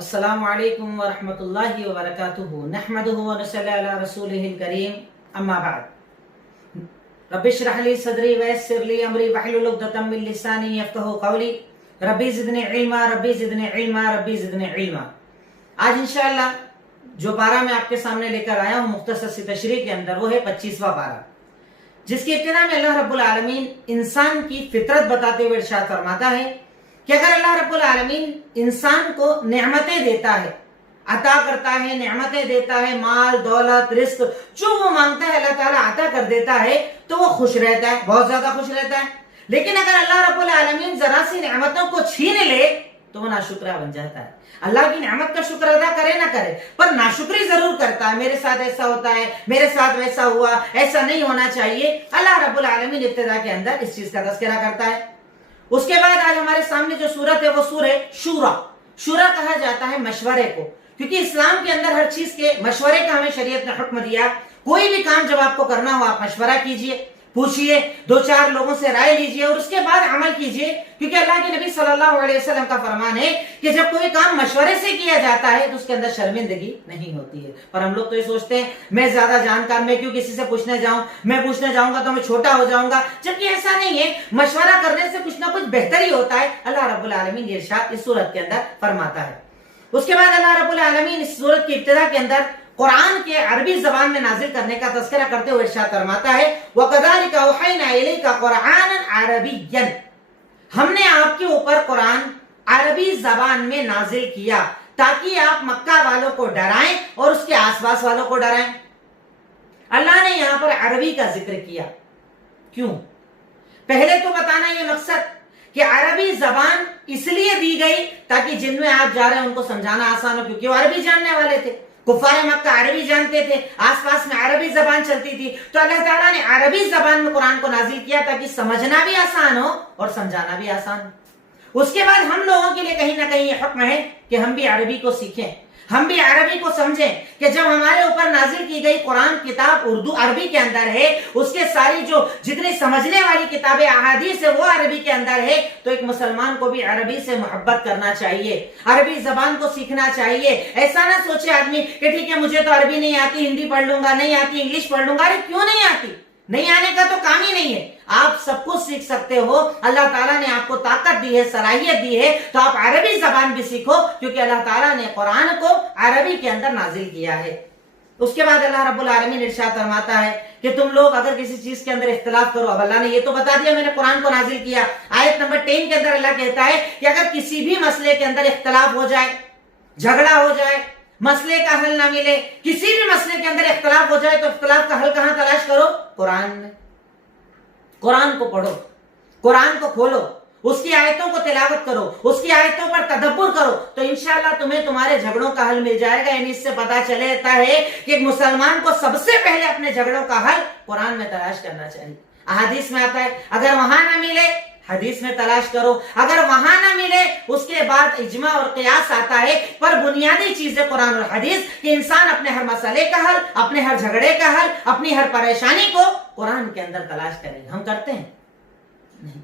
السلام علیکم ورحمۃ اللہ وبرکاتہ نحمدہ ونصلی علی رسولہ الکریم اما بعد رب اشرح لی صدری ویسر لی امری واحلل عقدۃ من لسانی یفقہوا قولی ربی زدنی علما ربی زدنی علما ربی زدنی علما۔ آج انشاءاللہ جو پارہ میں آپ کے سامنے لے کر آیا ہوں مختصر سی تشریح کے اندر، وہ ہے 25واں پارہ، جس کی ابتدا میں اللہ رب العالمین انسان کی فطرت بتاتے ہوئے ارشاد فرماتا ہے کہ اگر اللہ رب العالمین انسان کو نعمتیں دیتا ہے، عطا کرتا ہے، نعمتیں دیتا ہے، مال دولت رزق جو وہ مانگتا ہے اللہ تعالیٰ عطا کر دیتا ہے تو وہ خوش رہتا ہے، بہت زیادہ خوش رہتا ہے۔ لیکن اگر اللہ رب العالمین ذرا سی نعمتوں کو چھین لے تو وہ ناشکرا بن جاتا ہے۔ اللہ کی نعمت کا شکر ادا کرے نہ کرے پر ناشکری ضرور کرتا ہے، میرے ساتھ ایسا ہوتا ہے، میرے ساتھ ویسا ہوا، ایسا نہیں ہونا چاہیے۔ اللہ رب العالمین ابتدا کے اندر اس چیز کا تذکرہ کرتا ہے۔ اس کے بعد آج ہمارے سامنے جو سورت ہے وہ سورہ شورا۔ شورا کہا جاتا ہے مشورے کو، کیونکہ اسلام کے اندر ہر چیز کے مشورے کا ہمیں شریعت نے حکم دیا۔ کوئی بھی کام جب آپ کو کرنا ہو آپ مشورہ کیجئے، پوچھئے، دو چار لوگوں سے رائے لیجئے اور اس کے بعد عمل کیجئے، کیونکہ اللہ کے نبی صلی اللہ علیہ وسلم کا فرمان ہے کہ جب کوئی کام مشورے سے کیا جاتا ہے تو اس کے اندر شرمندگی نہیں ہوتی ہے۔ پر ہم لوگ تو یہ سوچتے ہیں میں زیادہ جانکار، میں کیوں کسی سے پوچھنے جاؤں، میں پوچھنے جاؤں گا تو میں چھوٹا ہو جاؤں گا، جبکہ ایسا نہیں ہے۔ مشورہ کرنے سے کچھ نہ کچھ بہتر ہی ہوتا ہے۔ اللہ رب العالمین یہ ارشاد اس سورت کے اندر فرماتا ہے۔ اس کے بعد اللہ رب العالمین اس سورت کی ابتدا کے اندر قرآن کے عربی زبان میں نازل کرنے کا تذکرہ کرتے ہوئے ارشاد فرماتا ہے وَكَذَلِكَ أَوْحَيْنَا إِلَيْكَ قُرْآنًا عَرَبِيًّا، ہم نے آپ کے اوپر قرآن عربی زبان میں نازل کیا تاکہ آپ مکہ والوں کو ڈرائیں اور اس کے آس پاس والوں کو ڈرائیں۔ اللہ نے یہاں پر عربی کا ذکر کیا، کیوں؟ پہلے تو بتانا یہ مقصد کہ عربی زبان اس لیے دی گئی تاکہ جن میں آپ جا رہے ہیں ان کو سمجھانا آسان ہو، کیونکہ وہ عربی جاننے والے تھے۔ کفار مکہ عربی جانتے تھے، آس پاس میں عربی زبان چلتی تھی، تو اللہ تعالیٰ نے عربی زبان میں قرآن کو نازل کیا تاکہ سمجھنا بھی آسان ہو اور سمجھانا بھی آسان ہو۔ اس کے بعد ہم لوگوں کے لیے کہیں نہ کہیں یہ حکم ہے کہ ہم بھی عربی کو سیکھیں، ہم بھی عربی کو سمجھیں، کہ جب ہمارے اوپر نازل کی گئی قرآن کتاب اردو عربی کے اندر ہے، اس کے ساری جو جتنی سمجھنے والی کتابیں احادیث ہے وہ عربی کے اندر ہے، تو ایک مسلمان کو بھی عربی سے محبت کرنا چاہیے، عربی زبان کو سیکھنا چاہیے۔ ایسا نہ سوچے آدمی کہ ٹھیک ہے مجھے تو عربی نہیں آتی، ہندی پڑھ لوں گا، نہیں آتی انگلش پڑھ لوں گا۔ ارے کیوں نہیں آتی؟ نہیں آنے کا تو کام ہی نہیں ہے، آپ سب کچھ سیکھ سکتے ہو۔ اللہ تعالیٰ نے آپ کو طاقت دی ہے، صلاحیت دی ہے، تو آپ عربی زبان بھی سیکھو، کیونکہ اللہ تعالیٰ نے قرآن کو عربی کے اندر نازل کیا ہے۔ اس کے بعد اللہ رب العالمین ارشاد فرماتا ہے کہ تم لوگ اگر کسی چیز کے اندر اختلاف کرو، اب اللہ نے یہ تو بتا دیا میں نے قرآن کو نازل کیا، آیت نمبر 10 کے اندر اللہ کہتا ہے کہ اگر کسی بھی مسئلے کے اندر اختلاف ہو جائے، جھگڑا ہو جائے، مسئلے کا حل نہ ملے، کسی بھی مسئلے کے اندر اختلاف ہو جائے تو اختلاف کا حل کہاں تلاش کرو؟ قرآن میں۔ قرآن کو پڑھو، قرآن کو کھولو، اس کی آیتوں کو تلاوت کرو، اس کی آیتوں پر تدبر کرو، تو انشاءاللہ تمہیں تمہارے جھگڑوں کا حل مل جائے گا۔ یعنی اس سے پتا چلتا ہے کہ ایک مسلمان کو سب سے پہلے اپنے جھگڑوں کا حل قرآن میں تلاش کرنا چاہیے۔ احادیث میں آتا ہے اگر وہاں نہ ملے حدیث میں تلاش کرو، اگر وہاں نہ ملے اس کے بعد اجماع اور قیاس آتا ہے، پر بنیادی چیز ہے قرآن اور حدیث، کہ انسان اپنے ہر مسئلے کا حل، اپنے ہر جھگڑے کا حل، اپنی ہر پریشانی کو قرآن کے اندر تلاش کریں۔ ہم کرتے ہیں نہیں؟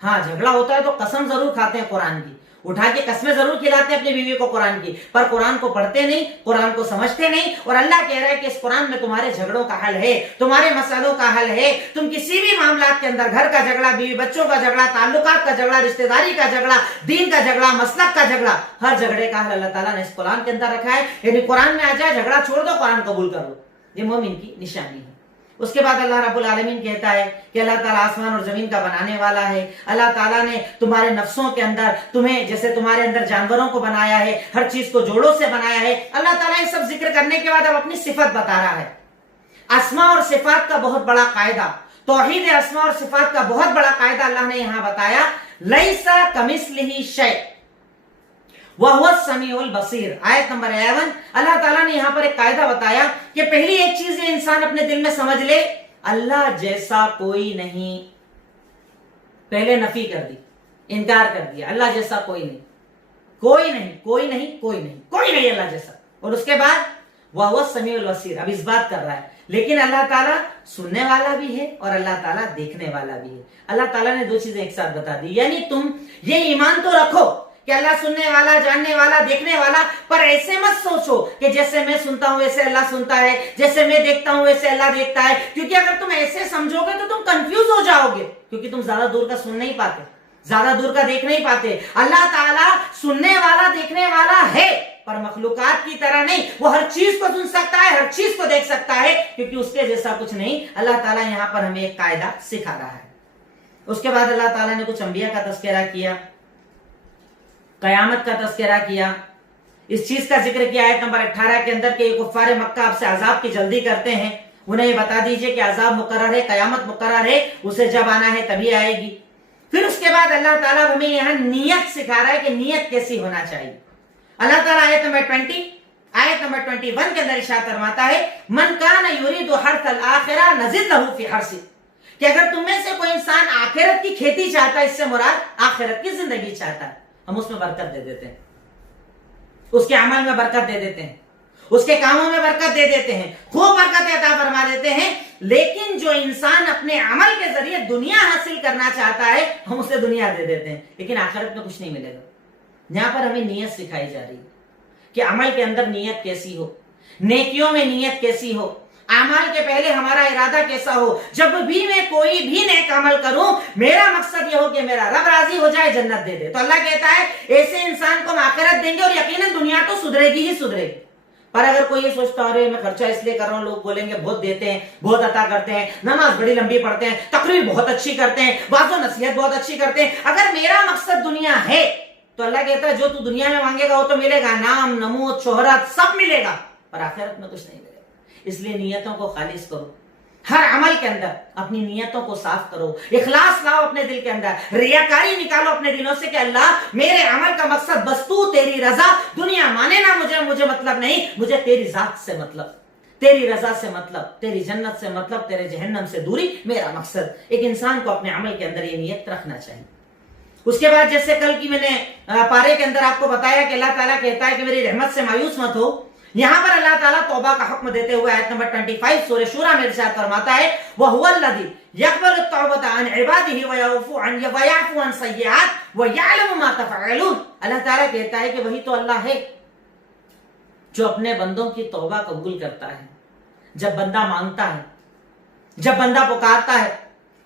ہاں جھگڑا ہوتا ہے تو قسم ضرور کھاتے ہیں قرآن کی، اٹھا کے قسمیں ضرور کھلاتے ہیں اپنی بیوی کو قرآن کی، پر قرآن کو پڑھتے نہیں، قرآن کو سمجھتے نہیں۔ اور اللہ کہہ رہا ہے کہ اس قرآن میں تمہارے جھگڑوں کا حل ہے، تمہارے مسئلوں کا حل ہے۔ تم کسی بھی معاملات کے اندر، گھر کا جھگڑا، بیوی بچوں کا جھگڑا، تعلقات کا جھگڑا، رشتہ داری کا جھگڑا، دین کا جھگڑا، مسلک کا جھگڑا، ہر جھگڑے کا حل اللہ تعالیٰ نے اس قرآن کے اندر رکھا ہے۔ یعنی قرآن میں آ جائے جھگڑا چھوڑ دو، قرآن قبول کر لو، یہ مومن کی نشانی ہے۔ اس کے بعد اللہ رب العالمین کہتا ہے کہ اللہ تعالیٰ آسمان اور زمین کا بنانے والا ہے۔ اللہ تعالیٰ نے تمہارے نفسوں کے اندر تمہیں، جیسے تمہارے اندر جانوروں کو بنایا ہے، ہر چیز کو جوڑوں سے بنایا ہے۔ اللہ تعالیٰ یہ سب ذکر کرنے کے بعد اب اپنی صفت بتا رہا ہے۔ اسماء اور صفات کا بہت بڑا قاعدہ، توحید اسماء اور صفات کا بہت بڑا قاعدہ اللہ نے یہاں بتایا، لیس کمثلہ شیء وَهُوَ السَّمِيعُ الْبَصِيرُ۔ آیت نمبر 51 اللہ تعالیٰ نے یہاں پر ایک قاعدہ بتایا کہ پہلی ایک چیز یہ انسان اپنے دل میں سمجھ لے، اللہ جیسا کوئی نہیں۔ پہلے نفی کر دی، انکار کر دیا، اللہ جیسا کوئی نہیں، کوئی نہیں، کوئی نہیں، کوئی نہیں، کوئی نہیں اللہ جیسا۔ اور اس کے بعد وَهُوَ السَّمِيعُ الْبَصِيرُ، اب اس بات کر رہا ہے، لیکن اللہ تعالیٰ سننے والا بھی ہے اور اللہ تعالیٰ دیکھنے والا بھی ہے۔ اللہ تعالیٰ نے دو چیزیں ایک ساتھ بتا دی، یعنی تم یہ ایمان تو رکھو کہ اللہ सुनने वाला, जानने वाला, देखने वाला, पर ऐसे मत सोचो कि जैसे मैं सुनता हूं वैसे अल्लाह सुनता है, जैसे मैं देखता हूं वैसे अल्लाह देखता है, क्योंकि अगर तुम ऐसे समझोगे तो तुम कंफ्यूज हो जाओगे, क्योंकि तुम ज्यादा दूर का सुन नहीं पाते, ज्यादा दूर का देख नहीं पाते। अल्लाह ताला सुनने वाला, देखने वाला है, पर मखलूकात की तरह नहीं। वो हर चीज को सुन सकता है, हर चीज को देख सकता है, क्योंकि उसके जैसा कुछ नहीं। अल्लाह ताला यहां पर हमें एक कायदा सिखा रहा है। उसके बाद अल्लाह ताला ने कुछ अंबिया का तस्करा किया, कयामत का तस्करा किया, इस चीज का जिक्र किया आयत नंबर 18 के अंदर कि कुफ्फार मक्का आपसे अजाब की जल्दी करते हैं, उन्हें ये बता दीजिए कि अजाब मुकर्रर है, कयामत मुकर्रर है, उसे जब आना है तभी आएगी। फिर उसके बाद अल्लाह ताला हमें यहां नियत सिखा रहा है कि नियत कैसी होना चाहिए। अल्लाह ताला आयत नंबर 21 के अंदर इरशाद फरमाता है, मन कान युरीदु हर्सल आखिरा नज़िद लहू फी हर्सी, कि अगर तुम में से कोई इंसान आखिरत की खेती चाहता है, इससे मुराद आखिरत की जिंदगी चाहता है, हम उसमें बरकत दे देते हैं, उसके अमल में बरकत दे देते हैं, उसके कामों में बरकत दे देते हैं, खूब बरकत अता फरमा देते हैं। लेकिन जो इंसान अपने अमल के जरिए दुनिया हासिल करना चाहता है, हम उसे दुनिया दे देते हैं, लेकिन आखिरत में कुछ नहीं मिलेगा। यहां पर हमें नियत सिखाई जा रही है कि अमल के अंदर नियत कैसी हो, नेकियों में नियत कैसी हो, अमल के पहले हमारा इरादा कैसा हो। जब भी मैं कोई भी नेक अमल करूं, मेरा मकसद यह हो कि मेरा रब राजी हो जाए, जन्नत दे दे। तो अल्लाह कहता है ऐसे इंसान को हम आखिरत देंगे और यकीनन दुनिया तो सुधरेगी ही सुधरेगी। पर अगर कोई ये सोचता है मैं खर्चा इसलिए कर रहा हूं, लोग बोलेंगे बहुत देते हैं, बहुत अता करते हैं, नमाज बड़ी लंबी पढ़ते हैं, तकरीर बहुत अच्छी करते हैं, वाज़ो नसीहत बहुत अच्छी करते हैं, अगर मेरा मकसद दुनिया है तो अल्लाह कहता है जो तू दुनिया में मांगेगा वो तो मिलेगा, नाम, नमूद, शोहरत सब मिलेगा, पर आखिरत में कुछ नहीं मिलेगा। इसलिए नियतों को खालिस करो, हर अमल के अंदर अपनी नियतों को साफ करो, इखलास लाओ अपने दिल के अंदर, रियाकारी निकालो अपने दिलों से कि अल्लाह मेरे अमल का मकसद बस तू, तेरी रजा, दुनिया माने ना मुझे मतलब नहीं, मुझे तेरी जात से मतलब, तेरी रजा से मतलब, तेरी जन्नत से मतलब, तेरे जहन्नम से दूरी मेरा मकसद। एक इंसान को अपने अमल के अंदर ये नियत रखना चाहिए। उसके बाद जैसे कल की मैंने पारे के अंदर आपको बताया कि अल्लाह ताला कहता है कि मेरी रहमत से मायूस मत हो, यहां पर अल्लाह ताला तौबा का हुक्म देते हुए आयत नंबर 25 सूरह शूरा में इरशाद फरमाता है, व हुवल्लज़ी यक़बलु तौबता अन इबादिही व यअफ़ू अन सय्यिआत व यअलमु मा तफ़अलून। अल्लाह ताला कहता है कि वही तो अल्लाह है जो अपने बंदों की तौबा कबूल करता है। जब बंदा मांगता है, जब बंदा पुकारता है,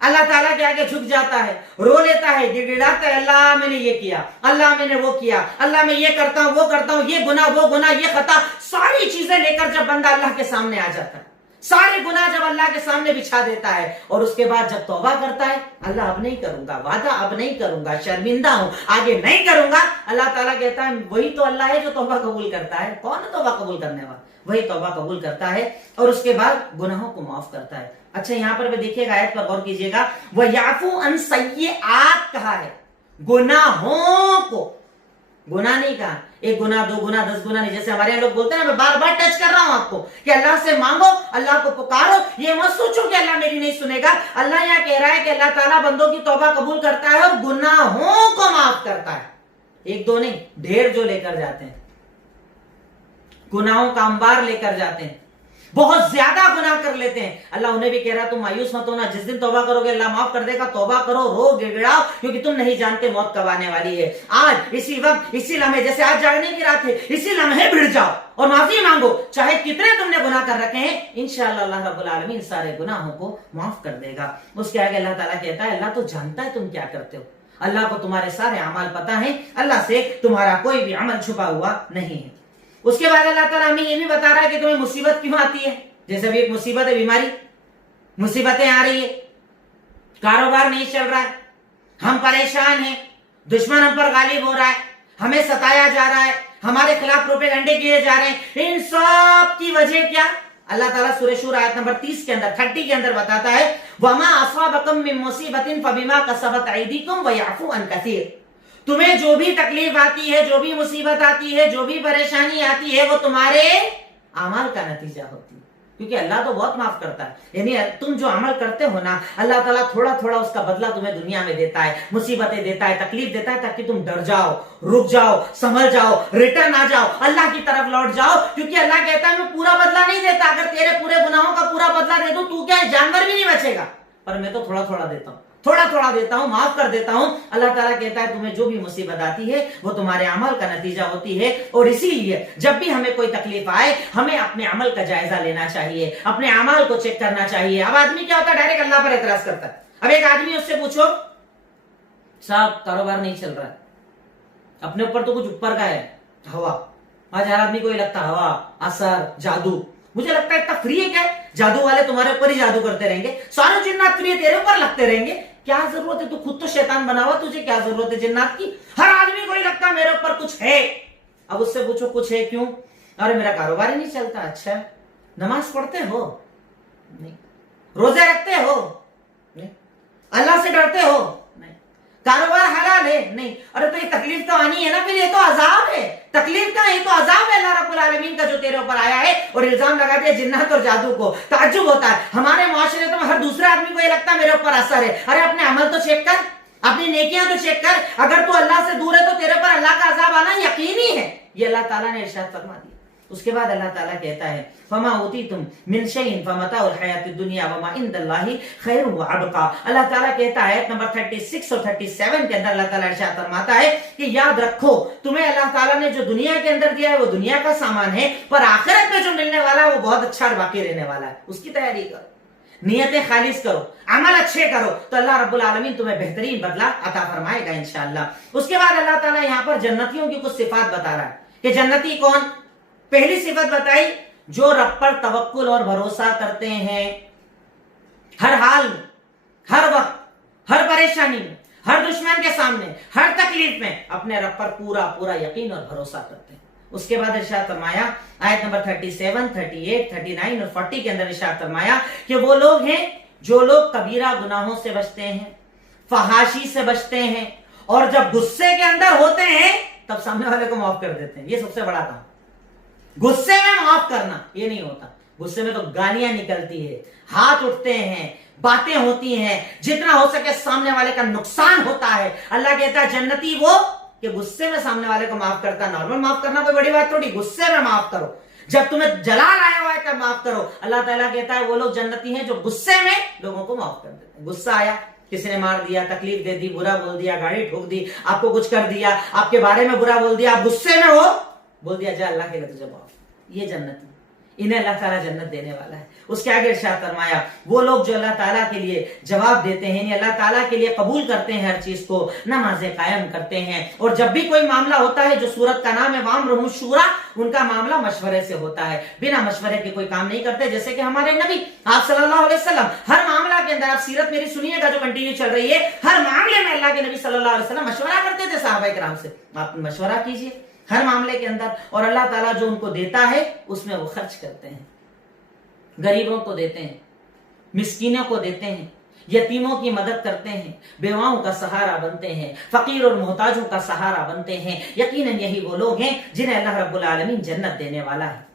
अल्लाह ताला के आगे झुक जाता है, रो लेता है, गिड़गिड़ाता है, अल्लाह मैंने ये किया, अल्लाह मैंने वो किया, अल्लाह मैं ये करता हूं, वो करता हूं, ये गुनाह, वो गुनाह, ये खता, सारी चीजें लेकर जब बंदा अल्लाह के सामने आ जाता है, सारे गुनाह जब अल्लाह के सामने बिछा देता है, और उसके बाद जब तौबा करता है, अल्लाह अब नहीं करूंगा, वादा अब नहीं करूंगा, शर्मिंदा हूं, आगे नहीं करूंगा, अल्लाह ताला कहता है वही तो अल्लाह है जो तौबा कबूल करता है। कौन है तौबा कबूल करने वाला? वही तौबा कबूल करता है और उसके बाद गुनाहों को माफ करता है। अच्छा, यहां पर भी देखिएगा, आयत पर गौर कीजिएगा, वह याफू अन सय्यिआत कहा है, गुनाहों को, गुनाह नहीं कहा, एक गुना, दो गुना, 10 गुना नहीं। जैसे हमारे यहाँ लोग बोलते हैं ना, मैं बार बार टच कर रहा हूं आपको कि अल्लाह से मांगो, अल्लाह को पुकारो, ये मत सोचो कि अल्लाह मेरी नहीं सुनेगा। अल्लाह यहाँ कह रहा है कि अल्लाह ताला बंदों की तौबा कबूल करता है और गुनाहों को माफ करता है। एक दो नहीं, ढेर जो लेकर जाते हैं, गुनाहों का अंबार लेकर जाते हैं, बहुत ज्यादा गुनाह कर लेते हैं, अल्लाह उन्हें भी कह रहा तुम मायूस मत होना, जिस दिन तौबा करोगे अल्लाह माफ कर देगा। तौबा करो, रो, गिड़गिड़ाओ, क्योंकि तुम नहीं जानते मौत कब आने वाली है। आज इसी वक्त, इसी लम्हे, जैसे आज जागने की रात है, इसी लम्हे भिड़ जाओ और माफी मांगो, चाहे कितने तुमने गुनाह कर रखे हैं, इंशाअल्लाह अल्लाह रब्बुल आलमीन सारे गुनाहों को माफ कर देगा। उसके आगे अल्लाह ताला कहता है अल्लाह तो जानता है तुम क्या करते हो, अल्लाह को तुम्हारे सारे अमल पता है, अल्लाह से तुम्हारा कोई भी अमल छुपा हुआ नहीं है। उसके बाद अल्लाह ताला हमें ये भी बता रहा है कि तुम्हें मुसीबत क्यों आती है। जैसे अभी एक मुसीबत है, बीमारी, मुसीबतें आ रही है, कारोबार नहीं चल रहा है, हम परेशान हैं, दुश्मन हम पर गालिब हो रहा है, हमें सताया जा रहा है, हमारे खिलाफ प्रोपेगेंडे किए जा रहे हैं, इन सब की वजह क्या? अल्लाह ताला सूरह शूरा आयत नंबर 30 के अंदर, 30 के अंदर बताता है, वमा असाबकुम मिन मुसीबतिन फबिमा कसबत अयदीकुम व याफू अन कसीर। तुम्हें जो भी तकलीफ आती है, जो भी मुसीबत आती है, जो भी परेशानी आती है, वो तुम्हारे अमल का नतीजा होती है, क्योंकि अल्लाह तो बहुत माफ करता है। यानी तुम जो अमल करते हो ना, अल्लाह ताला थोड़ा थोड़ा उसका बदला तुम्हें दुनिया में देता है, मुसीबतें देता है, तकलीफ देता है, ताकि तुम डर जाओ, रुक जाओ, संभल जाओ, रिटर्न आ जाओ, अल्लाह की तरफ लौट जाओ। क्योंकि अल्लाह कहता है मैं पूरा बदला नहीं देता, अगर तेरे पूरे गुनाहों का पूरा बदला दे दूं, तू क्या जानवर भी नहीं बचेगा, पर मैं तो थोड़ा थोड़ा देता हूं। थोड़ा थोड़ा देता हूं, माफ कर देता हूं। अल्लाह ताला कहता है तुम्हें जो भी मुसीबत आती है वो तुम्हारे अमल का नतीजा होती है। और इसीलिए जब भी हमें कोई तकलीफ आए हमें अपने अमल का जायजा लेना चाहिए, अपने अमल को चेक करना चाहिए। अब आदमी क्या होता है, डायरेक्ट अल्लाह पर एतराज करता है। अब एक आदमी उससे पूछो साहब कारोबार नहीं चल रहा है, अपने ऊपर तो कुछ ऊपर का है, हवा। आज हर आदमी को ये लगता है हवा, असर, जादू। मुझे लगता है इतना फ्री है क्या, जादू वाले तुम्हारे ऊपर ही जादू करते रहेंगे, सारे जिन्नात फ्री तेरे ऊपर लगते रहेंगे। क्या जरूरत है, तू खुद तो शैतान बना हुआ, तुझे क्या जरूरत है जिन्नात की। हर आदमी को ही लगता है मेरे ऊपर कुछ है। अब उससे पूछो कुछ है क्यों, अरे मेरा कारोबार ही नहीं चलता। अच्छा, नमाज पढ़ते हो? नहीं। रोजे रखते हो? नहीं। अल्लाह से डरते हो? नहीं। कारोबार हलाल है? नहीं। अरे तो ये तकलीफ तो आनी है ना, फिर ये तो अजाब है। तकलीफ का ये तो अजाब है अल्लाह रब्बुल आलमीन का जो तेरे ऊपर आया है। और इल्जाम लगा दिया जिन्नात और जादू को। ताज्जुब होता है हमारे मुआशरे में, हर दूसरे आदमी को ये लगता है मेरे ऊपर असर है। अरे अपने अमल तो चेक कर, अपनी नेकियां तो चेक कर। अगर तू अल्लाह से दूर है तो तेरे पर अल्लाह का अजाब आना यकीनी है। ये अल्लाह ताला ने इरशाद फरमा दिया। उसके बाद अल्लाह ताला कहता है फमा उतीतुम मिन शैइन फमताउल हयातिद दुनिया वमा इंदल्लाहि खैरुन व अबका। अल्लाह ताला कहता है नंबर 36 और 37 के अंदर अल्लाह ताला इरशाद फरमाता है कि याद रखो तुम्हें अल्लाह ताला ने जो दुनिया के अंदर दिया है वो दुनिया का सामान है, पर आखिरत में जो मिलने वाला है वो बहुत अच्छा और बाकी रहने वाला है। उसकी तैयारी करो, नियतें खालिस करो, अमल अच्छे करो, तो अल्लाह रब्बुल आलमीन तुम्हें बेहतरीन बदला अता फरमाएगा इंशाअल्लाह। उसके बाद अल्लाह ताला यहाँ पर जन्नतियों की कुछ सिफात बता रहा है कि जन्नती कौन। पहली सिफत बताई जो रब पर तवक्कुल और भरोसा करते हैं, हर हाल में, हर वक्त, हर परेशानी में, हर दुश्मन के सामने, हर तकलीफ में अपने रब पर पूरा पूरा यकीन और भरोसा करते हैं। उसके बाद इरशाद फरमाया आयत नंबर 37, 38, 39 और 40 के अंदर इरशाद फरमाया कि वो लोग हैं जो लोग कबीरा गुनाहों से बचते हैं, फहाशी से बचते हैं, और जब गुस्से के अंदर होते हैं तब सामने वाले को माफ कर देते हैं। ये सबसे बड़ा काम, गुस्से में माफ करना ये नहीं होता। गुस्से में तो गालियां निकलती है, हाथ उठते हैं, बातें होती हैं, जितना हो सके सामने वाले का नुकसान होता है। अल्लाह कहता है जन्नती वो कि गुस्से में सामने वाले को माफ करता। नॉर्मल माफ करना कोई बड़ी बात थोड़ी, गुस्से में माफ करो, जब तुम्हें जलाल आया हुआ है तब माफ करो। अल्लाह ताला कहता है वो लोग जन्नती हैं जो गुस्से में लोगों को माफ कर देते हैं। गुस्सा आया, किसी ने मार दिया, तकलीफ दे दी, बुरा बोल दिया, गाड़ी ठोक दी, आपको कुछ कर दिया, आपके बारे में बुरा बोल दिया, आप गुस्से में हो, बोल दिया जा अल्लाह के लिए तुझे माफ। ये जन्नत, इन्हें अल्लाह ताला जन्नत देने वाला है। उसके आगे इरशाद फरमाया वो लोग जो अल्लाह ताला के लिए जवाब देते हैं, यानी अल्लाह ताला के लिए कबूल करते हैं हर चीज को, नमाजें कायम करते हैं, और जब भी कोई मामला होता है, जो सूरत का नाम है वामरुहु शूरा, उनका मामला मशवरे से होता है, बिना मशवरे के कोई काम नहीं करते। जैसे कि हमारे नबी आप सल्लल्लाहु अलैहि वसल्लम हर मामला के अंदर, आप सीरत मेरी सुनिएगा जो कंटिन्यू चल रही है, हर मामले में अल्लाह के नबी सल्लल्लाहु अलैहि वसल्लम मशवरा करते थे सहाबा किराम से। आप मशवरा कीजिए हर मामले के अंदर, और अल्लाह ताला जो उनको देता है उसमें वो खर्च करते हैं, गरीबों को देते हैं, मिस्कीनों को देते हैं, यतीमों की मदद करते हैं, बेवाओं का सहारा बनते हैं, फकीर और मोहताजों का सहारा बनते हैं। यकीनन यही वो लोग हैं जिन्हें अल्लाह रब्बुल आलमीन जन्नत देने वाला है।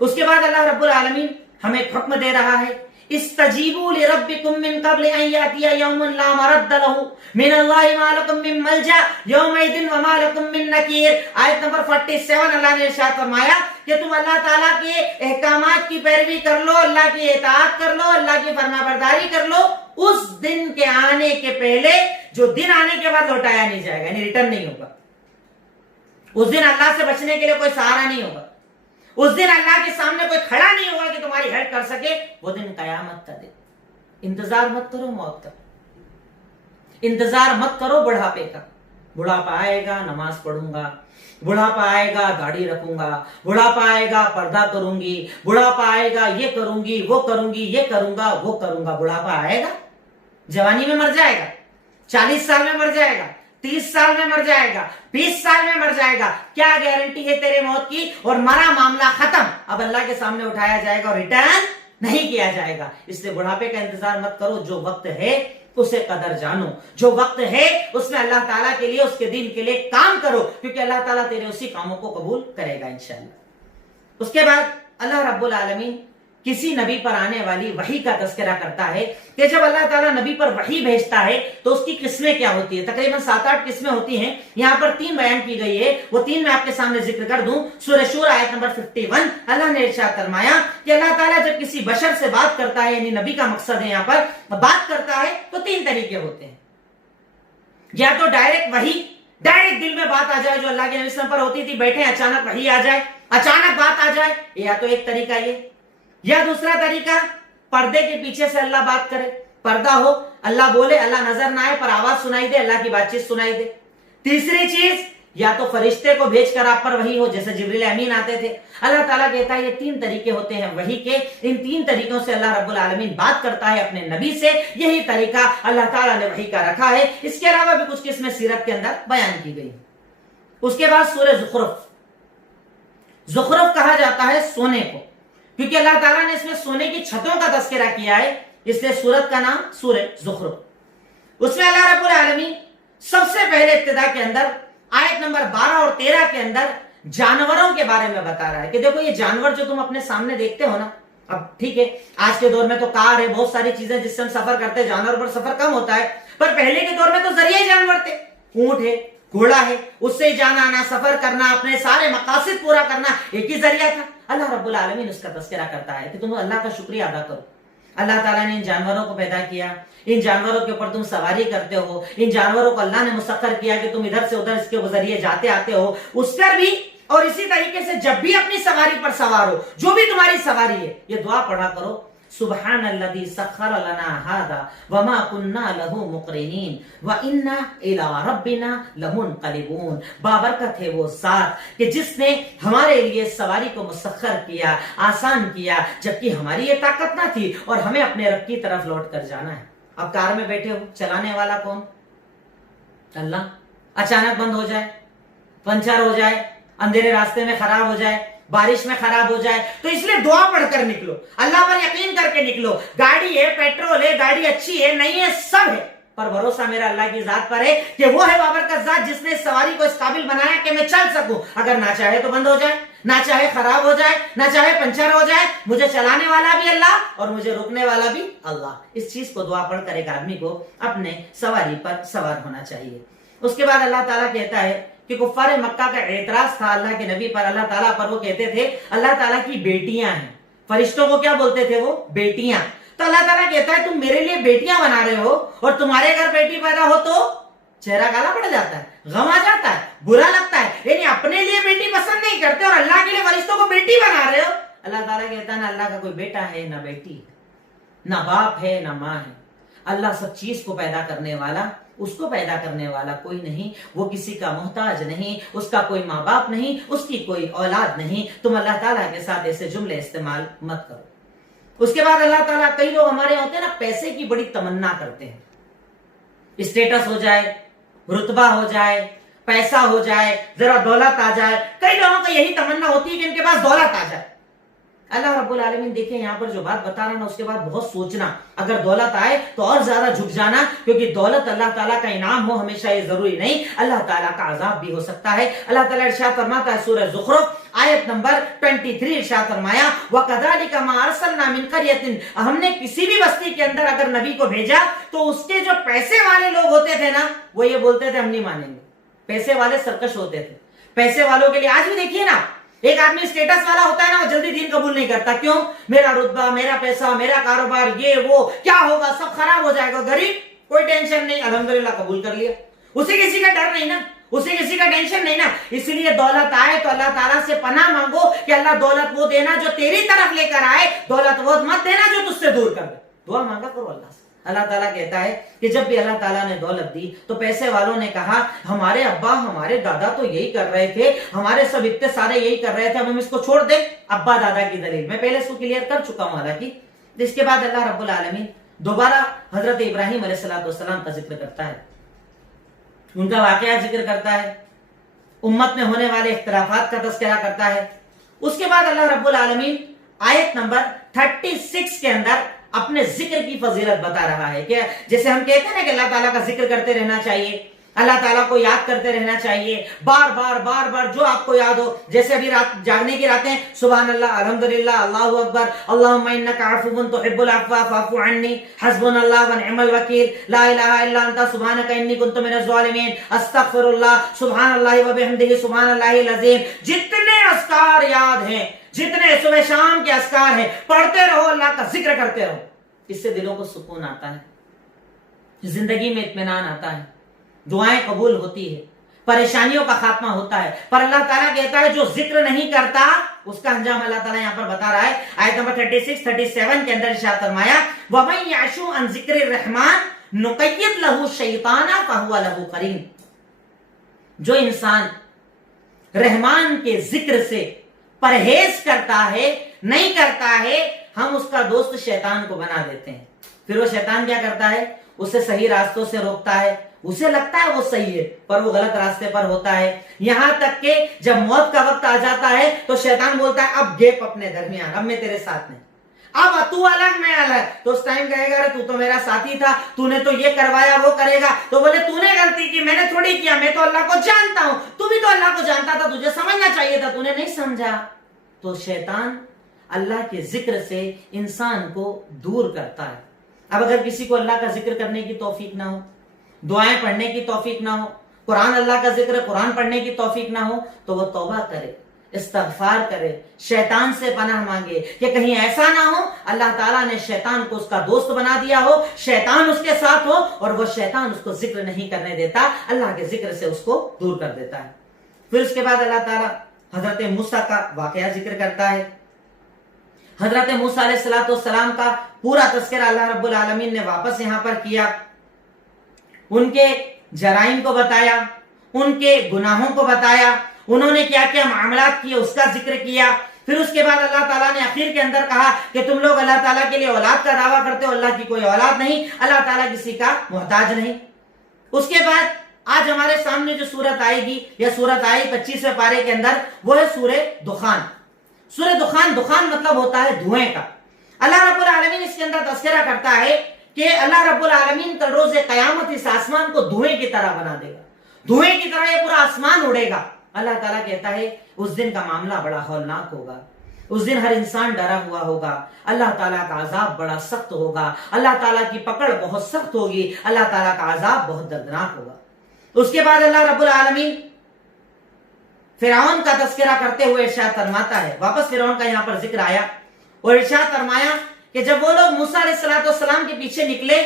उसके बाद अल्लाह रब्बुल आलमीन हमें एक हुक्म दे रहा है, इस्तजीबू लिरब्बिकुम मिन क़ब्ल अन यातिया यौमुन ला मरद्द लहू मिनल्लाहि मा लकुम मिन मल्जा यौमइदिन व मा लकुम मिन नकीर। आयत नंबर 47 अल्लाह ने इरशाद फरमाया कि तुम अल्लाह ताला के अहकामात की पैरवी कर लो, अल्लाह की इताअत कर लो, अल्लाह की फरमाबरदारी कर लो, उस दिन के आने के पहले जो दिन आने के बाद लौटाया नहीं जाएगा, यानी रिटर्न नहीं होगा। उस दिन अल्लाह से बचने के लिए कोई सहारा नहीं होगा, उस दिन अल्लाह के सामने कोई खड़ा नहीं होगा कि तुम्हारी हेल्प कर सके। वो दिन कयामत का दिन। इंतजार मत करो मौत का, इंतजार मत करो बुढ़ापे का। बुढ़ापा आएगा नमाज पढ़ूंगा, बुढ़ापा आएगा दाढ़ी रखूंगा, बुढ़ापा आएगा पर्दा करूंगी, बुढ़ापा आएगा ये करूंगी वो करूंगी, ये करूंगा वो करूंगा। बुढ़ापा आएगा, जवानी में मर जाएगा, 40 साल में मर जाएगा, 30 साल में मर जाएगा, 20 साल में मर जाएगा। क्या गारंटी है तेरे मौत की? और मरा मामला खत्म, अब अल्लाह के सामने उठाया जाएगा और रिटर्न नहीं किया जाएगा। इसलिए बुढ़ापे का इंतजार मत करो, जो वक्त है उसे कदर जानो, जो वक्त है उसमें अल्लाह ताला के लिए, उसके दिन के लिए काम करो, क्योंकि अल्लाह ताला तेरे उसी कामों को कबूल करेगा इंशाअल्लाह। उसके बाद अल्लाह रब्बुल आलमीन किसी नबी पर आने वाली वही का तस्करा करता है कि जब अल्लाह ताला नबी पर वही भेजता है तो उसकी किस्में क्या होती है। तकरीबन 7-8 किस्में होती हैं, यहां पर 3 बयान की गई है, वो 3 मैं आपके सामने जिक्र कर दूं। सूरह शूरा आयत नंबर 51, अल्लाह ने इरशाद फरमाया कि अल्लाह ताला जब किसी बशर से बात करता है, यानी नबी का मकसद है यहां पर बात करता है, तो 3 तरीके होते हैं। या तो डायरेक्ट वही, डायरेक्ट दिल में बात आ जाए, जो अल्लाह के नबी पर होती थी, बैठे अचानक वही आ जाए, अचानक बात आ जाए, या तो एक तरीका ये। या दूसरा तरीका, पर्दे के पीछे से अल्लाह बात करे, पर्दा हो, अल्लाह बोले, अल्लाह नजर ना आए पर आवाज सुनाई दे, अल्लाह की बातचीत सुनाई दे। तीसरी चीज, या तो फरिश्ते को भेजकर आप पर वही हो, जैसे जिब्रील अमीन आते थे। अल्लाह ताला कहता है ये 3 तरीके होते हैं वही के, इन 3 तरीकों से अल्लाह रब्बुल आलमीन बात करता है अपने नबी से। यही तरीका अल्लाह ताला ने वही का रखा है। इसके अलावा भी कुछ किस्में सीरत के अंदर बयान की गई। उसके बाद सूरह ज़ुखरुफ, ज़ुखरुफ कहा जाता है सोने को, क्योंकि अल्लाह ताला ने इसमें सोने की छतों का तस्करा किया है, इसलिए सूरत का नाम सूरह ज़ुखरुफ। उसमें अल्लाह रब्बुल आलमीन सबसे पहले इब्तिदा के अंदर आयत नंबर 12 और 13 के अंदर जानवरों के बारे में बता रहा है कि देखो ये जानवर जो तुम अपने सामने देखते हो ना, अब ठीक है आज के दौर में तो कार है, बहुत सारी चीजें जिससे हम सफर करते हैं, जानवर पर सफर कम होता है, पर पहले के दौर में तो जरिए जानवर थे। ऊंट है, घोड़ा है, उससे जाना आना, सफर करना, अपने सारे मकासद पूरा करना एक ही जरिया था। अल्लाह रब्बुल आलमीन उसका तस्करा करता है कि तुम अल्लाह का शुक्रिया अदा करो। अल्लाह ताला ने इन जानवरों को पैदा किया, इन जानवरों के ऊपर तुम सवारी करते हो, इन जानवरों को अल्लाह ने मुसख्खर किया कि तुम इधर से उधर इसके जरिए जाते आते हो, उस पर भी। और इसी तरीके से जब भी अपनी सवारी पर सवार हो, जो भी तुम्हारी सवारी है, ये दुआ पढ़ा करो, सुब्हानल्लज़ी सख्खर लना हादा वमा कुन्ना लहू मुक़रिनीन व इन्ना इला रब्बिना लमुनक़लिबून। बाबरकत है वो ज़ात कि जिसने हमारे लिए सवारी को मुसख्खर किया, आसान किया, जबकि हमारी ये ताकत ना थी, और हमें अपने रब की तरफ लौट कर जाना है। अब कार में बैठे हो, चलाने वाला कौन? अल्लाह। अचानक बंद हो जाए, पंचर हो जाए, अंधेरे रास्ते में खराब हो जाए, बारिश में खराब हो जाए, तो इसलिए दुआ पढ़कर निकलो, अल्लाह पर यकीन करके निकलो। गाड़ी है, पेट्रोल है, गाड़ी अच्छी है, नहीं है, सब है, पर भरोसा मेरा अल्लाह की जात पर है कि वो है बाबरकत जात जिसने सवारी को इस काबिल बनाया कि मैं चल सकूं। अगर ना चाहे तो बंद हो जाए, ना चाहे खराब हो जाए, ना चाहे पंचर हो जाए, मुझे चलाने वाला भी अल्लाह और मुझे रोकने वाला भी अल्लाह। इस चीज को दुआ पढ़कर एक आदमी को अपने सवारी पर सवार होना चाहिए। उसके बाद अल्लाह ताला कहता है कि कुफ्फारे मक्का का एतराज था अल्लाह के नबी पर, अल्लाह ताला पर। वो कहते थे अल्लाह ताला की बेटियां हैं। फरिश्तों को क्या बोलते थे वो? बेटियां। तो अल्लाह ताला कहता है तुम मेरे लिए बेटियां बना रहे हो, और तुम्हारे घर बेटी पैदा हो तो चेहरा काला पड़ जाता है, गम आ जाता है, बुरा लगता है, यानी अपने लिए बेटी पसंद नहीं करते और अल्लाह के लिए फरिश्तों को बेटी बना रहे हो। अल्लाह ताला कहता है ना अल्लाह का कोई बेटा है, ना बेटी, ना बाप है, ना माँ है। अल्लाह सब चीज को पैदा करने वाला, उसको पैदा करने वाला कोई नहीं, वो किसी का मोहताज नहीं, उसका कोई माँ बाप नहीं, उसकी कोई औलाद नहीं। तुम अल्लाह ताला के साथ ऐसे जुमले इस्तेमाल मत करो। उसके बाद अल्लाह ताला, कई लोग हमारे होते हैं ना, पैसे की बड़ी तमन्ना करते हैं, स्टेटस हो जाए, रुतबा हो जाए, पैसा हो जाए, जरा दौलत आ जाए। कई लोगों को यही तमन्ना होती है कि इनके पास दौलत आ जाए। अल्लाह रब्बुल आलमीन देखिए यहाँ पर जो बात बता रहा ना, उसके बाद बहुत सोचना, अगर दौलत आए तो और ज्यादा झुक जाना, क्योंकि दौलत अल्लाह ताला का इनाम हो हमेशा ये जरूरी नहीं, अल्लाह ताला का अजाब भी हो सकता है। अल्लाह ताला इरशाद फरमाता है सूरह ज़ुखरुफ आयत नंबर 23, इरशाद फरमाया वकज़ालिका मा अरसलना मिन क़रयतिन, हमने किसी भी बस्ती के अंदर अगर नबी को भेजा तो उसके जो पैसे वाले लोग होते थे ना, वो ये बोलते थे हम नहीं मानेंगे। पैसे वाले सरकश होते थे। पैसे वालों के लिए आज भी देखिए ना, एक आदमी स्टेटस वाला होता है ना, वो जल्दी दीन कबूल नहीं करता। क्यों? मेरा रुतबा, मेरा पैसा, मेरा कारोबार, ये वो, क्या होगा, सब खराब हो जाएगा। गरीब कोई टेंशन नहीं, अल्हम्दुलिल्लाह कबूल कर लिया, उसे किसी का डर नहीं ना, उसे किसी का टेंशन नहीं ना। इसलिए दौलत आए तो अल्लाह ताला से पनाह मांगो कि अल्लाह दौलत वो देना जो तेरी तरफ लेकर आए, दौलत वो मत देना जो तुझसे दूर कर दे। दुआ मांगा करो अल्लाह से। अल्लाह ताला कहता है कि जब भी अल्लाह ताला ने दौलत दी तो पैसे वालों ने कहा हमारे अब्बा, हमारे दादा तो यही कर रहे थे, हमारे सब इतने सारे यही कर रहे थे, अब हम इसको छोड़ दें। अब्बा दादा की दलील मैं पहले इसको क्लियर कर चुका हूं हालांकि। इसके बाद अल्लाह रब्बुल आलमीन दोबारा हजरत इब्राहिम अलैहिस्सलाम का जिक्र करता है, उनका वाकया जिक्र करता है, उम्मत में होने वाले इख्तिलाफात का तज़किरा करता है। उसके बाद अल्लाह रब्बुल आलमीन आयत नंबर 36 के अंदर अपने जिक्र की फजीलत बता रहा है कि जैसे हम कहते हैं ना कि अल्लाह ताला का जिक्र करते रहना चाहिए, اللہ تعالیٰ کو یاد کرتے رہنا چاہیے، بار بار بار بار جو آپ کو یاد ہو. جیسے ابھی رات جاگنے کی راتیں سبحان اللہ، الحمدللہ، اللہ اکبر، اللہم انک عفو تحب العفو فاعف عنی، حسبنا اللہ ونعم الوکیل، لا الہ الا انت سبحانک انی کنت من الظالمین، استغفر اللہ، سبحان اللہ وبحمدہ، سبحان اللہ العظیم. جتنے اذکار یاد ہیں، جتنے صبح شام کے اذکار ہیں، پڑھتے رہو، اللہ کا ذکر کرتے رہو. اس سے دلوں کو سکون آتا ہے، زندگی میں اطمینان آتا ہے، دعائیں قبول ہوتی ہے، پریشانیوں کا خاتمہ ہوتا ہے. پر اللہ تعالیٰ کہتا ہے جو ذکر نہیں کرتا اس کا انجام اللہ تعالیٰ یہاں پر بتا رہا ہے. آیت نمبر 36 37 کے اندر ارشاد فرمایا وَمَن يَعْشُ عَن ذِكْرِ الرَّحْمَنِ نُقَيِّضْ لَهُ الشَّيْطَانَ فَهُوَ لَهُ قَرِينٌ. جو انسان رحمان کے ذکر سے پرہیز کرتا ہے، نہیں کرتا ہے، ہم اس کا دوست شیطان کو بنا دیتے ہیں. پھر وہ شیطان کیا کرتا ہے؟ اسے صحیح راستوں سے روکتا ہے، اسے لگتا ہے وہ صحیح ہے پر وہ غلط راستے پر ہوتا ہے. یہاں تک کہ جب موت کا وقت آ جاتا ہے تو شیطان بولتا ہے اب گیپ اپنے درمیان، اب میں تیرے ساتھ نہیں، اب تو الگ میں الگ. تو اس ٹائم کہے گا تو میرا ساتھی تھا، تو نے تو یہ کروایا وہ کرے گا. تو بولے تو نے غلطی کی، میں نے تھوڑی کیا، میں تو اللہ کو جانتا ہوں. تو بھی تو اللہ کو جانتا تھا، تجھے سمجھنا چاہیے تھا، تو نے نہیں سمجھا. تو شیطان اللہ کے ذکر سے انسان کو دور کرتا ہے. اب اگر کسی کو اللہ کا ذکر کرنے کی توفیق نہ ہو، دعائیں پڑھنے کی توفیق نہ ہو، قرآن اللہ کا ذکر قرآن پڑھنے کی توفیق نہ ہو، تو وہ توبہ کرے، استغفار کرے، شیطان سے پناہ مانگے کہ کہیں ایسا نہ ہو اللہ تعالیٰ نے شیطان کو اس کا دوست بنا دیا ہو، شیطان اس کے ساتھ ہو اور وہ شیطان اس کو ذکر نہیں کرنے دیتا، اللہ کے ذکر سے اس کو دور کر دیتا ہے. پھر اس کے بعد اللہ تعالیٰ حضرت موسیٰ کا واقعہ ذکر کرتا ہے. حضرت موسیٰ علیہ السلام کا پورا تذکرہ اللہ رب العالمین نے واپس یہاں پر کیا، ان کے جرائم کو بتایا، ان کے گناہوں کو بتایا، انہوں نے کیا کیا معاملات کیے اس کا ذکر کیا. پھر اس کے بعد اللہ تعالیٰ نے آخر کے اندر کہا کہ تم لوگ اللہ تعالیٰ کے لیے اولاد کا دعویٰ کرتے ہو، اللہ کی کوئی اولاد نہیں، اللہ تعالیٰ کسی کا محتاج نہیں. اس کے بعد آج ہمارے سامنے جو سورت آئے گی یا سورت آئی 25ویں پارے کے اندر، وہ ہے سورہ دخان. سورہ دخان، دخان مطلب ہوتا ہے دھوئیں کا. اللہ رب العالمین اس کے اندر تذکرہ کرتا ہے کہ اللہ رب العالمین کل روز قیامت اس آسمان کو دھوئیں کی طرح بنا دے گا، دھوئیں کی طرح یہ پورا آسمان اڑے گا. اللہ تعالیٰ کہتا ہے اس دن کا معاملہ بڑا ہولناک ہوگا، اس دن ہر انسان ڈرا ہوا ہوگا، اللہ تعالیٰ کا عذاب بڑا سخت ہوگا، اللہ تعالیٰ کی پکڑ بہت سخت ہوگی، اللہ تعالیٰ کا عذاب بہت دردناک ہوگا. اس کے بعد اللہ رب العالمین فرعون کا تذکرہ کرتے ہوئے ارشاد فرماتا ہے، واپس فرعون کا یہاں پر ذکر آیا اور ارشاد فرمایا کہ جب وہ لوگ موسیٰ علیہ السلام کے پیچھے نکلے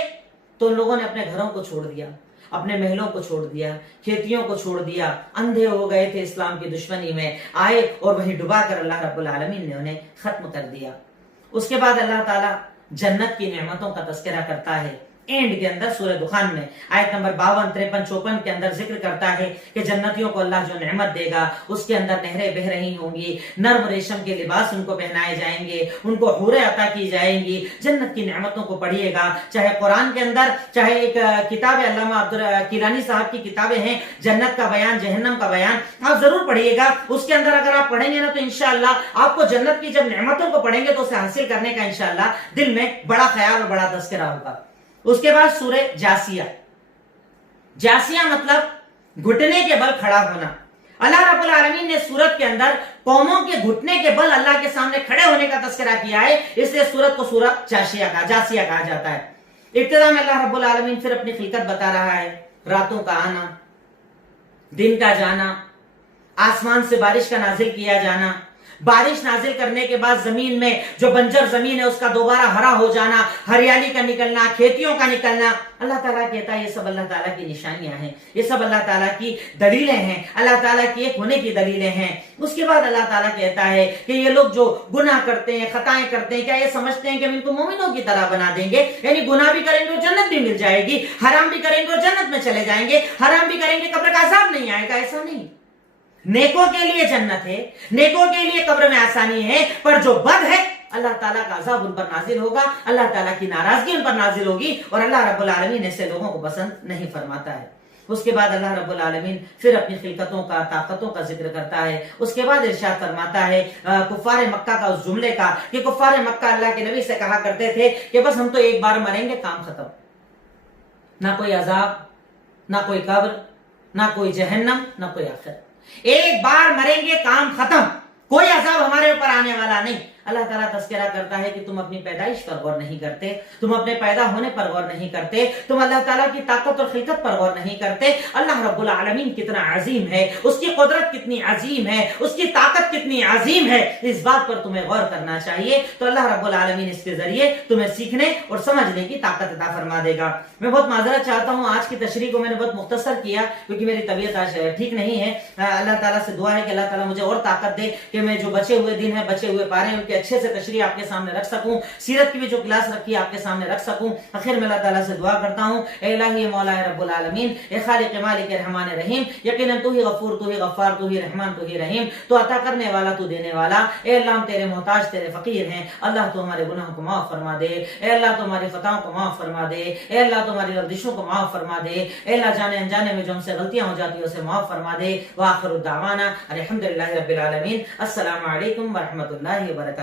تو ان لوگوں نے اپنے گھروں کو چھوڑ دیا، اپنے محلوں کو چھوڑ دیا، کھیتیوں کو چھوڑ دیا، اندھے ہو گئے تھے اسلام کی دشمنی میں، آئے اور وہیں ڈبا کر اللہ رب العالمین نے انہیں ختم کر دیا. اس کے بعد اللہ تعالیٰ جنت کی نعمتوں کا تذکرہ کرتا ہے. اینڈ کے اندر سورہ دخان میں آیت نمبر 52 53 54 کے اندر ذکر کرتا ہے کہ جنتیوں کو اللہ جو نعمت دے گا اس کے اندر نہریں بہ رہی ہوں گی، نرم ریشم کے لباس ان کو پہنائے جائیں گے، ان کو حوریں عطا کی جائیں گی. جنت کی نعمتوں کو پڑھیے گا، چاہے قرآن کے اندر، چاہے ایک کتاب علامہ عبدالکیلانی صاحب کی کتابیں ہیں جنت کا بیان، جہنم کا بیان، آپ ضرور پڑھیے گا. اس کے اندر اگر آپ پڑھیں گے نا تو انشاءاللہ آپ کو جنت کی جب نعمتوں کو پڑھیں گے تو اسے حاصل کرنے کا انشاءاللہ دل میں بڑا خیال اور بڑا تذکرہ ہوگا. اس کے بعد سورہ جاسیہ. جاسیہ مطلب گھٹنے کے بل کھڑا ہونا. اللہ رب العالمین نے سورت کے اندر قوموں کے گھٹنے کے بل اللہ کے سامنے کھڑے ہونے کا تذکرہ کیا ہے، اس لیے سورت کو سورت جاسیہ کہا جاتا ہے. ابتدا میں اللہ رب العالمین پھر اپنی خلقت بتا رہا ہے، راتوں کا آنا، دن کا جانا، آسمان سے بارش کا نازل کیا جانا، بارش نازل کرنے کے بعد زمین میں جو بنجر زمین ہے اس کا دوبارہ ہرا ہو جانا، ہریالی کا نکلنا، کھیتیوں کا نکلنا. اللہ تعالیٰ کہتا ہے یہ سب اللہ تعالیٰ کی نشانیاں ہیں، یہ سب اللہ تعالیٰ کی دلیلیں ہیں، اللہ تعالیٰ کی ایک ہونے کی دلیلیں ہیں. اس کے بعد اللہ تعالیٰ کہتا ہے کہ یہ لوگ جو گناہ کرتے ہیں، خطائیں کرتے ہیں، کیا یہ سمجھتے ہیں کہ ہم ان کو مومنوں کی طرح بنا دیں گے؟ یعنی گناہ بھی کریں گے اور جنت بھی مل جائے گی، حرام بھی کریں گے اور جنت میں چلے جائیں گے، حرام بھی کریں گے قبر کا عذاب نہیں آئے گا. ایسا نہیں. نیکوں کے لیے جنت ہے، نیکوں کے لیے قبر میں آسانی ہے، پر جو بد ہے اللہ تعالیٰ کا عذاب ان پر نازل ہوگا، اللہ تعالیٰ کی ناراضگی ان پر نازل ہوگی اور اللہ رب العالمین ایسے لوگوں کو پسند نہیں فرماتا ہے. اس کے بعد اللہ رب العالمین پھر اپنی خلقتوں کا، طاقتوں کا ذکر کرتا ہے. اس کے بعد ارشاد فرماتا ہے کفار مکہ کا اس جملے کا کہ کفار مکہ اللہ کے نبی سے کہا کرتے تھے کہ بس ہم تو ایک بار مریں گے، کام ختم، نہ کوئی عذاب، نہ کوئی قبر، نہ کوئی جہنم نہ کوئی آخرت. ایک بار مریں گے کام ختم, کوئی عذاب ہمارے اوپر آنے والا نہیں. اللہ تعالیٰ تذکرہ کرتا ہے کہ تم اپنی پیدائش پر غور نہیں کرتے, تم اپنے پیدا ہونے پر غور نہیں کرتے, تم اللہ تعالیٰ کی طاقت اور خلقت پر غور نہیں کرتے. اللہ رب العالمین کتنا عظیم ہے, اس کی قدرت کتنی عظیم ہے, اس کی طاقت کتنی عظیم ہے, اس بات پر تمہیں غور کرنا چاہیے. تو اللہ رب العالمین اس کے ذریعے تمہیں سیکھنے اور سمجھنے کی طاقت عطا فرما دے گا. میں بہت معذرت چاہتا ہوں, آج کی تشریح کو میں نے بہت مختصر کیا کیونکہ میری طبیعت آج ٹھیک نہیں ہے. اللہ تعالیٰ سے دعا ہے کہ اللہ تعالیٰ مجھے اور طاقت دے کہ میں جو بچے ہوئے دن ہیں, بچے ہوئے پارے ہیں, ان کی اچھے سے تشریح آپ کے سامنے رکھ سکوں, سیرت کی بھی جو کلاس رکھی ہے آپ کے سامنے رکھ سکوں. آخر میں اللہ تعالیٰ سے دعا کرتا ہوں, اے الہی مولا رب العالمین, اے خالق مالک رحمان رحیم, یقیناً تو ہی غفور, تو ہی غفار, تو ہی رحمان, تو ہی رحیم, تو عطا کرنے والا, تو دینے والا. اے اللہ ہم تیرے محتاج, تیرے فقیر ہیں. اللہ تو ہمارے گناہوں کو معاف فرما دے, اے اللہ تو ہماری خطاؤں کو معاف فرما دے, اے اللہ تو ہماری لغزشوں کو معاف فرما دے, اے اللہ جانے انجانے میں جو ہم سے غلطیاں ہو جاتی ہیں اسے معاف فرما دے. وآخر الدعوانا الحمدللہ رب العالمین. السلام علیکم ورحمۃ اللہ وبرکاتہ.